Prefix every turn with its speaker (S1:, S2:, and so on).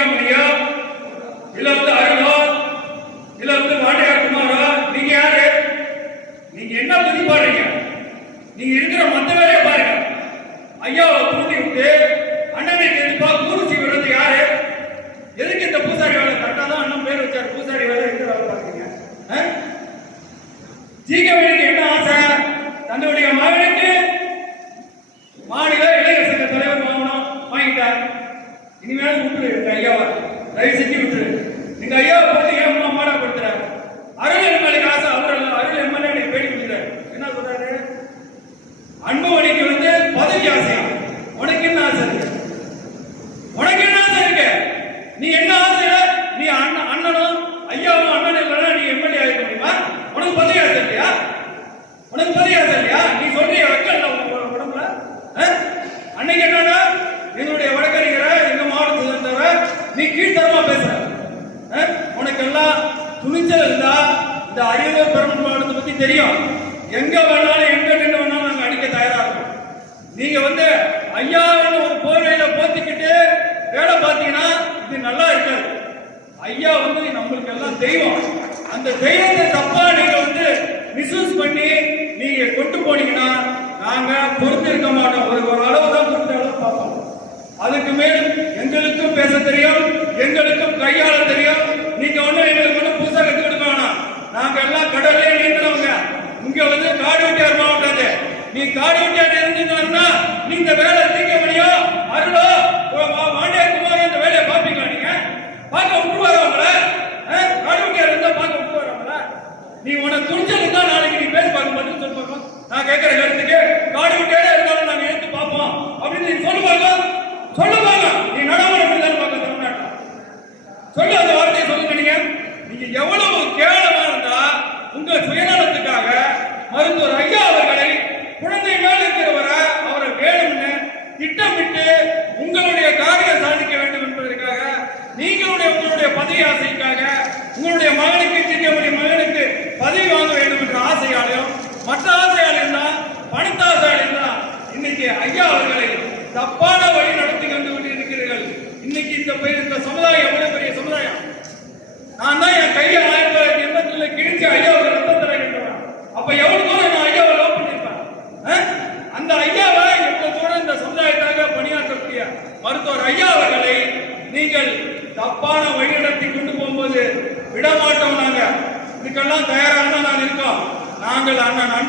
S1: சிந்தாமணியா இல்ல வந்து அருணா இல்ல வந்து நீங்க யாரு? நீங்க என்ன பத்தி பாருங்க? நீங்க இருக்கிற மத்த வேலையை பாருங்க. ஐயாவை தூண்டி விட்டு அண்ணனுக்கு எதிர்ப்பா குருசி விடுறது யாரு? எதுக்கு இந்த பூசாரி வேலை? கரெக்டா தான் அண்ணன் பேர் பூசாரி வேலை எங்க வேலை பாக்குறீங்க? ஜிகவேலுக்கு என்ன ஆசை? தன்னுடைய மகனுக்கு மாநில இளைஞர் சங்க தலைவர் வாங்கிட்டார். இனிமேல் விட்டுரு இந்த ஐயாவை. தயவு செஞ்சு விட்டுரு நீங்க ஐயாவை பார்த்து ஏன் மாடப்படுத்துறாரு அருள் எம்எல்ஏ ஆசை அவர் அருள் எம்எல்ஏ எனக்கு பேடி கொடுக்குற என்ன சொல்றாரு அன்புமணிக்கு வந்து பதவி ஆசையா? உனக்கு என்ன ஆசை இருக்கு? உனக்கு என்ன ஆசை இருக்கு? நீ என்ன ஆசை நீ அண்ணன் அண்ணனும் ஐயாவும் அண்ணன் இல்லைன்னா நீ எம்எல்ஏ ஆகிக்க முடியுமா? உனக்கு பதவி ஆசை இல்லையா? உனக்கு பதவி ஆசை இல்லையா? நீ நீ கீழ்த்தரமா பேசுற. உனக்கு உனக்கெல்லாம் துணிச்சல் இருந்தா இந்த அரியலூர் பெரம்பலூர் மாவட்டத்தை பத்தி தெரியும். எங்க வேணாலும் எங்க நின்று வேணாலும் நாங்க அடிக்க தயாரா இருக்கோம். நீங்க வந்து ஐயான்னு ஒரு போர்வையில போத்திக்கிட்டு வேலை பார்த்தீங்கன்னா இது நல்லா இருக்காது. ஐயா வந்து நம்மளுக்கு எல்லாம் தெய்வம். அந்த தெய்வத்தை தப்பா நீங்க வந்து மிஸ்யூஸ் பண்ணி நீங்க கொண்டு போனீங்கன்னா நாங்க பொறுத்திருக்க மாட்டோம். ஒரு ஒரு அளவு தான் பொறுத்த அளவு பார்ப்போம் அதுக்கு மேல் எங்களுக்கும் பேச தெரியும் எங்களுக்கும் கையாள தெரியும். நீங்க ஒண்ணும் எங்களுக்கு ஒண்ணும் புதுசா கத்து கொடுக்க நாங்க எல்லாம் கடல்லே நீந்தவங்க இங்க வந்து காடு வெட்டியார் மாவட்டம் நீ காடு வெட்டியார் இருந்தீங்கன்னா நீ இந்த வேலை தீக்கமணியோ அருளோ வாண்டியார் இந்த வேலையை பாப்பீங்களா நீங்க? பார்க்க விட்டு அவங்கள அஹ்? காடு வெட்டியார் இருந்தா பார்க்க விட்டு அவங்கள நீ உன துணிச்சல் இருந்தா நாளைக்கு நீ பேசி பார்க்க மட்டும் சொல்லி பார்க்கலாம். நான் கேட்கிற கருத்துக்கு காடு வெட்டியாரே இருந்தாலும் நாங்க எடுத்து பார்ப்போம் அப்படின்னு நீ சொல்லுவாங்க சொல்லுவாங்க நீ நடைமுறை தான் பார்க்க தமிழ்நாட்டில் சொல்லு அந்த வார்த்தையை சொல்லுங்க நீங்க நீங்க எவ்வளவு கேவலமா இருந்தா உங்க சுயநலத்துக்காக மருத்துவர் ஐயா அவர்களை குழந்தை மேல் இருக்கிறவரை அவரை வேணும்னு திட்டமிட்டு உங்களுடைய காரியம் சாதிக்க வேண்டும் என்பதற்காக நீங்களுடைய உங்களுடைய பதவி ஆசைக்காக உங்களுடைய மகனுக்கு சிங்கமணி மகனுக்கு பதவி வாங்க வேண்டும் என்ற ஆசையாலையும் மற்ற ஆசையாலையும் தான் பணத்தாசையாலையும் தான் இன்னைக்கு ஐயா அவர்களை தப்பான வழி நடத்தி கொண்டு கொண்டு இருக்கிறீர்கள் இன்னைக்கு இந்த இந்த சமுதாயம் எவ்வளவு பெரிய சமுதாயம். நான் தான் என் கையை ஆயிரத்தி தொள்ளாயிரத்தி எண்பத்துல கிழிச்சு ஐயாவுக்கு ரத்தம் தர வேண்டும் அப்ப எவ்வளவு தூரம் நான் ஐயாவை லவ் பண்ணியிருப்பேன் அந்த ஐயாவை எவ்வளவு தூரம் இந்த சமுதாயத்தாக பணியாற்றக்கூடிய மருத்துவர் ஐயா அவர்களை நீங்கள் தப்பான வழி நடத்தி கொண்டு போகும்போது விடமாட்டோம் நாங்க. இதுக்கெல்லாம் தயாராக தான் நான் இருக்கோம். நாங்கள் அண்ணன் அன்பு